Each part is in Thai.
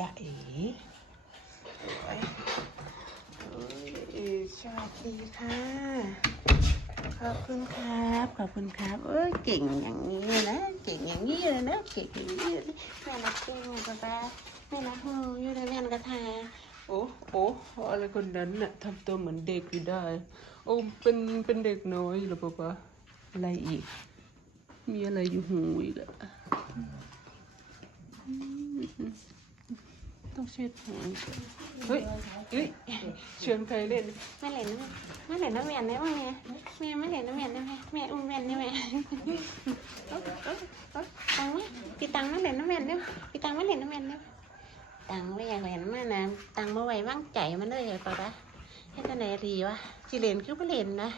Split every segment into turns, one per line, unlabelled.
จ้าเอ๋ไปเอ้ยสวัสดีค่ะ ขอบคุณครับ ขอบคุณครับ เอ้ยเก่งอย่างนี้เลยนะ เก่งอย่างนี้เลยนะ เก่งอย่างนี้เลยแม่รักจริงอะป๊าป๊าแม่รักหูอยู่ในแม่นกระทาโอ้โอ้อะไรคนนั้นน่ะทำตัวเหมือนเด็กอยู่ได้ โอ้เป็น เป็นเด็กน้อยเหรอป๊าป๊าอะไรอีก มีอะไรอยู่หูอีกอะอืม ต้องเช็ดหูอีกอะเฮ้ยเฮ้ยเชิญใครเล่น
แม่เหรียญนแม่เหรียญน้ำเมียนได้ไหมแม่แม่เหรียญน้ำเมียนได้ไหมแม่อุ้มเมียนได้ไหมตังไหมพี่ตังแม่เหรียญน้ำเมียนได้ไหมพี่ตังแม่เหรียญน้ำเมียนได้ไหมตังไม่อยากเหรียญมากนะตังมาไว้ว่างใจมันเลยเหรอปะปะให้ตัวไหนดีวะสิเหรียญคือไม่เหรียญนะ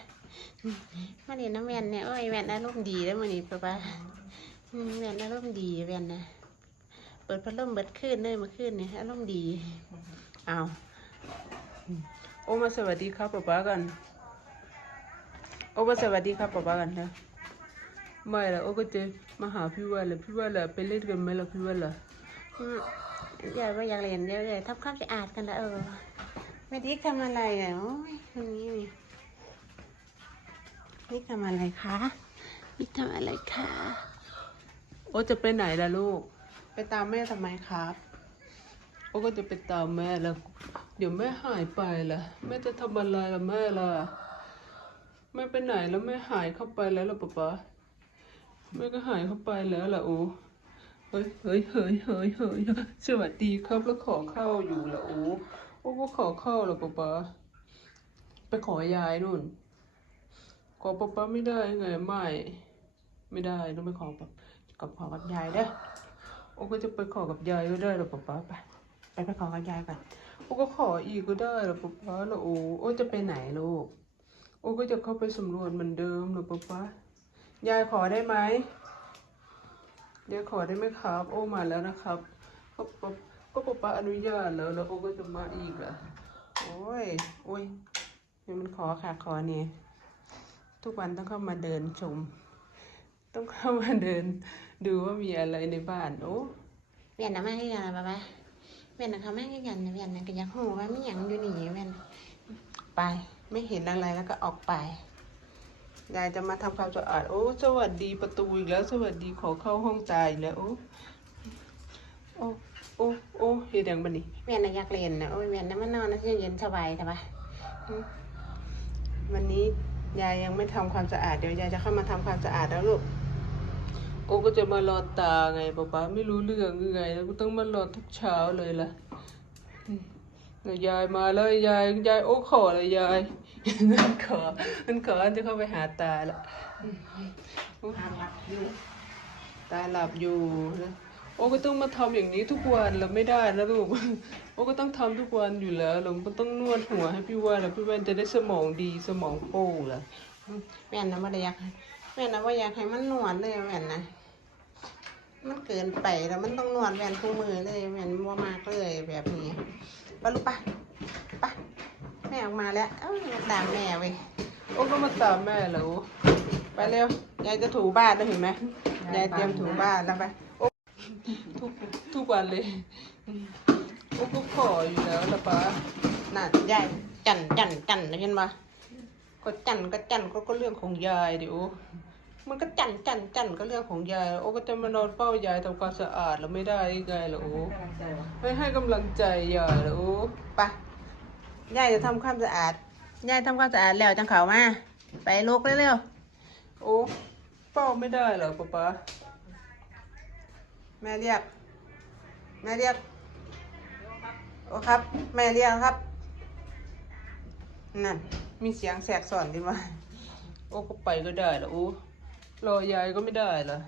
มาเหรียญน้ำเมียนเนี่ยโอ้ยแม่นอารมณ์ดีแล้วมื้อนี้ปะปะแม่นอารมณ์ดีแม่นนะ เปิดพัดลมเบิดขึ้นเลยเมื่อคืนเนี่ยอารมณ์ดี
อ้าวโอ้มาสวัสดีครับป๊าป๊ากันโอ้มาสวัสดีครับป๊าป๊ากันนะไม่ละโอ้ก็จะมาหาพี่ว่าแหละพี่ว่าแหละไปเล่นกันไหมล่ะพี่ว่าล่ะ
อืมอยากว่าอยากเรียนเยอะเลยทำความสะอาดกันละเออไม่ได้ทำอะไรอะโอ้ยคนนี้นี่นี่ทำอะไรคะนี่ทำอะไรคะ
โอ้จะไปไหนล่ะลูก ไปตามแม่ทำไมครับโอ้ก็จะไปตามแม่แล้ว เดี๋ยวแม่หายไปละแม่จะทำอะไรละแม่ล่ะแม่ไปไหนแล้วแม่หายเข้าไปแล้วล่ะป๊าป๊าแม่ก็หายเข้าไปแล้วล่ะโอ้เฮ้ยเฮ้ยเฮ้ยเฮ้ยเฮ้ยสวัสดีครับแล้วขอเข้าอยู่ล่ะโอ้โอ้ก็ขอเข้าล่ะป๊าป๊าไปขอยายนู่น ขอป๊าป๊าไม่ได้ไงไม่ ไม่ได้ต้องไปขอกับกับขอกับยายเด้อ โอ้ก็จะไปขอกับยายก็ได้หรอป๊าป๊าไปไปไปขอกับยายก่อนโอ้ก็ขออีกก็ได้หรอป๊าป๊าแล้วโอ้โอ้จะไปไหนลูกโอ้ก็จะเข้าไปสำรวจเหมือนเดิมหรอป๊าป๊ายายขอได้ไหมยายขอได้ไหมครับ โอ้มาแล้วนะครับ ก็ป๊าก็ป๊าป๊าอนุญาตแล้วแล้วโอ้ก็จะมาอีกอะโอ้ยโอ้ยนี่มันขอค่ะขอเนี่ยทุกวันต้องเข้ามาเดินชม ต้องเข้ามาเดิน ดูว่ามีอะไรในบ้านโอ้
เวียนน้ำมาให้กันนะป๊าป๊าเวียนนะคะแม่ให้กันนะเวียนนะก็อยักหูว่าไม่หยังอยู่นี่เวียน
ไปไม่เห็นอะไรแล้วก็ออกไปยายจะมาทำความสะอาดโอ้สวัสดีประตูอีกแล้วสวัสดีขอเข้าห้องตายอีกแล้วโอ้โอ้โอ้โอ้เฮ็ดหยังบัดนี้
เวียนนะอยากเรียนนะโอ้ยเวียนนะมันนอนนะเย็นๆสบายใช่ปะ
วันนี้ยายยังไม่ทำความสะอาดเดี๋ยวยายจะเข้ามาทำความสะอาดแล้วลูก โอ้ก็จะมารอตาไงป๊าป๊าไม่รู้เรื่องยังไงแล้วก็ต้องมารอทุกเช้าเลยล่ะอืมแล้วยายมาแล้วยายยายโอ้ขอเลยยายมันขอมันขอจะเข้าไปหาตาละอืมตาหลับอยู่นะโอ้ก็ต้องมาทำอย่างนี้ทุกวันแล้วไม่ได้นะลูกโอ้ก็ต้องทำทุกวันอยู่แล้วเราก็ต้องนวดหัวให้พี่ว่านแล้วพี่ว่านจะได้สมองดีสมองโป้ล่ะ
เวียนนะไม่ได้อยา กให้เวียนนะว่าอยากให้มันนวดเลยเวียนนะมันเกินไปแล้วมันต้องนวดเวียนคู่มือเลยเวียนว่ามากเลยแบบนี้ไปลูกปะปะแม่ออกมาแล้วเอ้าตามแม่เว้ย
โอ้ก็มาตามแม่แล้วไปเร็วยายจะถูบ้านแล้วเห็นไหมยายเตรียมถูบ้านแล้วไปโอ้ทุกทุกวันเลยโอ้ก็ขออยู่แล้วละป้า
น่ะยายจันจันจันเห็นปะ
ก็จันก็จันก็ก็เรื่องของยายเดิโอ้มันก็จันจันจันก็เรื่องของยายโอ้ก็จะมานอนเฝ้ายายทำความสะอาดแล้วไม่ได้ยังไงล่ะโอ้ไม่ให้กำลังใจยายแล้วโอ้
ไปยายจะทำความสะอาดยายทำความสะอาดแล้วจังเขามาไปลูกเร็วๆ
โอ้เฝ้าไม่ได้เหรอป้าป้า
แม่เรียก แม่เรียกโอ้ครับ แม่เรียกครับนั่น มีเสียงแสกสอนดีว่า
โอ้ก็ไปก็ได้เหรอโอ้รอยายก็ไม่ได้เหรอ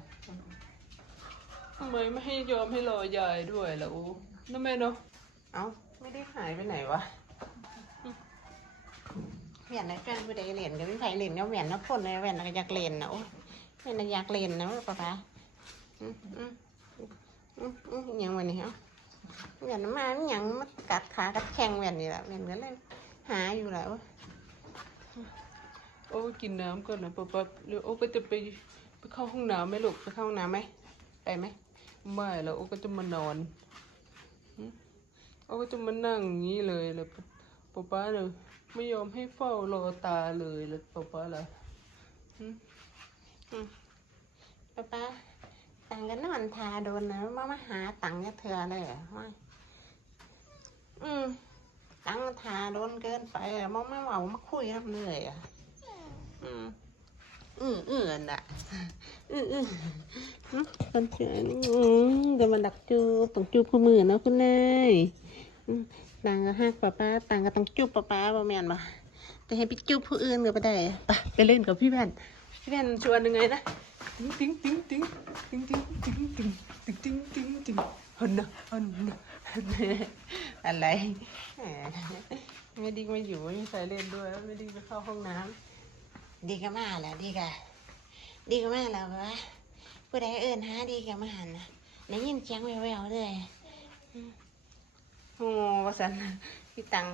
ทำไมไม่ให้ยอมให้รอยายด้วยล่ะโอ้นั่นแม่เนาะ
เอ้าไม่ได้หายไปไหนวะเวียนนะแฟนไม่ได้เรียนกันไม่ใครเรียนก็เวียนนะคนเลยเวียนนะก็อยากเรียนนะโอ้ยเวียนนะอยากเรียนนะป้าป้าอืมอืมอืมอืมอหยังวันนี้เอ้าเวียนนะมาอหยังมากัดขากัดแข้งเวียนนี่แหละเวียนก็เลยหาอยู่แหล้ว
โอ้กินน้ำก่อนนะป๊าป๊าเดี๋ยวโอ้ก็จะไปไปเข้าห้องน้ำไหมลูก
ไปเข้าห้องน้ำไหมไปไหม
ไม่แล้วโอ้ก็จะมานอนโอ้ก็จะมานั่งอย่างนี้เลยเลยป๊าป๊าเนี่ยไม่ยอมให้เฝ้ารอตาเลยเลยป๊าป๊าล่ะ
อืมป้าป้าตังกันอนทาโดนนะมามาหาตังค์เนี่เธอเลยว่าอืมตังค์ทาโดน ไปอะมามาเมามาคุยกันเลยอะอืมอืออืออันน่ะอืออือหึคนเฉยอืมเดี๋ยวมันดักจูบต้องจูบคู่มือนะคุณนายอืมตังก็หักป้าป้าตังก็ต้องจูบป้าป้าบ่แม่นบ่แต่ให้ไปจูบผู้อื่นก็บ่ได้อะ
ไปไปเล่นกับพี่แว่นพี่แว่นชวนยังไงนะติ๊งติ๊งติ๊งติ๊งติ๊งติ๊งติ๊งติ๊งติ๊งติ๊งติ๊งฮันนะฮันนะฮันนะ
อะไรแหม ไม่ดีไม่อยู่ไม่มีใครเล่นด้วย ไม่ดีไปเข้าห้องน้ำดีก็มาแล้วดีก็ดีก็มาแล้ววะผู้ใดเอื่นหาดีก็มาหันนะได้ยินเสียงแววๆเลยอืมโอ้วสันพี่ตัง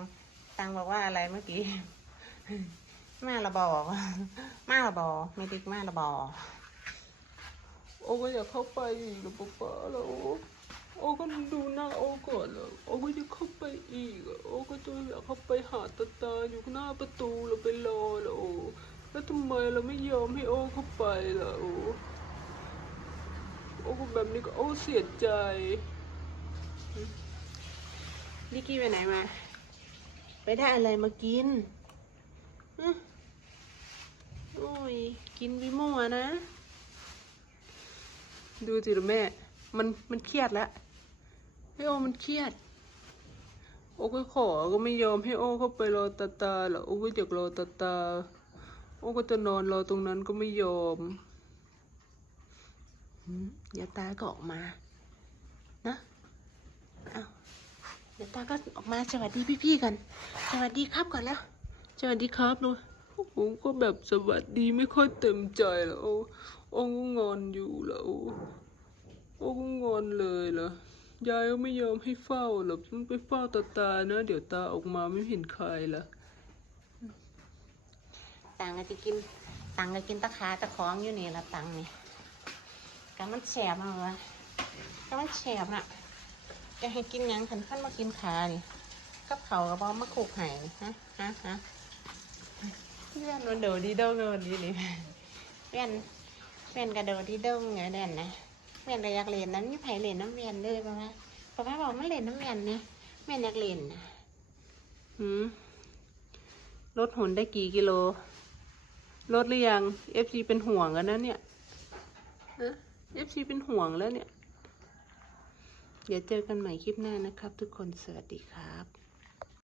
ตังบอกว่าอะไรเมื่อกี้ มาละบอมาละบอไม่ดิกมาละบอ
โอ้ก็อยากเข้าไปอีกแล้วป๊าป๊าแล้วโอ้โอ้ก็ดูหน้าโอ้ก่อนแล้วโอ้ก็จะเข้าไปอีกอะโอ้ ก็จะอยากเข้าไปหาตาตาอยู่หน้าประตูแล้วไปรอแล้วโอ้แล้วทำไมเราไม่ยอมให้โอ้เข้าไปล่ะโอ้โอ้ก็แบบนี้ก็โอ้เสียใจ
ดิกกี้ไปไหนมา ไปได้อะไรมากินฮะโอ้ย กินวิมั่วนะ
ดูสิละแม่ มันมันเครียดแล้วให้โอมันเครียด โอ้ก็ขอก็ไม่ยอมให้โอเข้าไปรอตาตาหรอโอ้ก็อยากรอตาตา โอ้ก็จะนอนรอตรงนั้นก็ไม่ยอม
เดี๋ยวตาก็ออกมา นะเอาเดี๋ยวตาก็ออกมาสวัสดีพี่ๆกัน สวัสดีครับก่อนแล้ว
สวัสดีครับลูกผมก็แบบสวัสดีไม่ค่อยเต็มใจแล้วโอโอก็งอนอยู่แล้วโอก็งอนเลยเหรอ ยายก็ไม่ยอมให้เฝ้าหรอกมันไปเฝ้าตาตานะ เดี๋ยวตาออกมาไม่เห็นใครละ
ตังก็จะกิน ตังก็กินตะขาตะของอยู่นี่ละตังนี่กมันแสบมากวะกมันแสบน่ะจะให้กินยังขันขั้นมากินขานี่กับเขากับบอมาขูกไห่ฮะฮะฮะเพื่อนมันโดดดีดงเลยวันนี้นี่เพื่อนเพื่อนกระโดดดีดงไงเด่นนะ เพื่อนก็อยากเล่นน้ำยี่ไผ่เล่นน้ำเวียนเลยป่ะวะเพราะว่าบอกไมันเล่นน้ำเวียนนี่เวียนอยากเล่นนะ
หืมลดหุ่นได้กี่กิโล ลดหรือยัง FC เป็นห่วงกันนะเนี่ยฮะ FC เป็นห่วงแล้วเนี่ย เดี๋ยวเจอกันใหม่คลิปหน้านะครับ ทุกคนสวัสดีครับ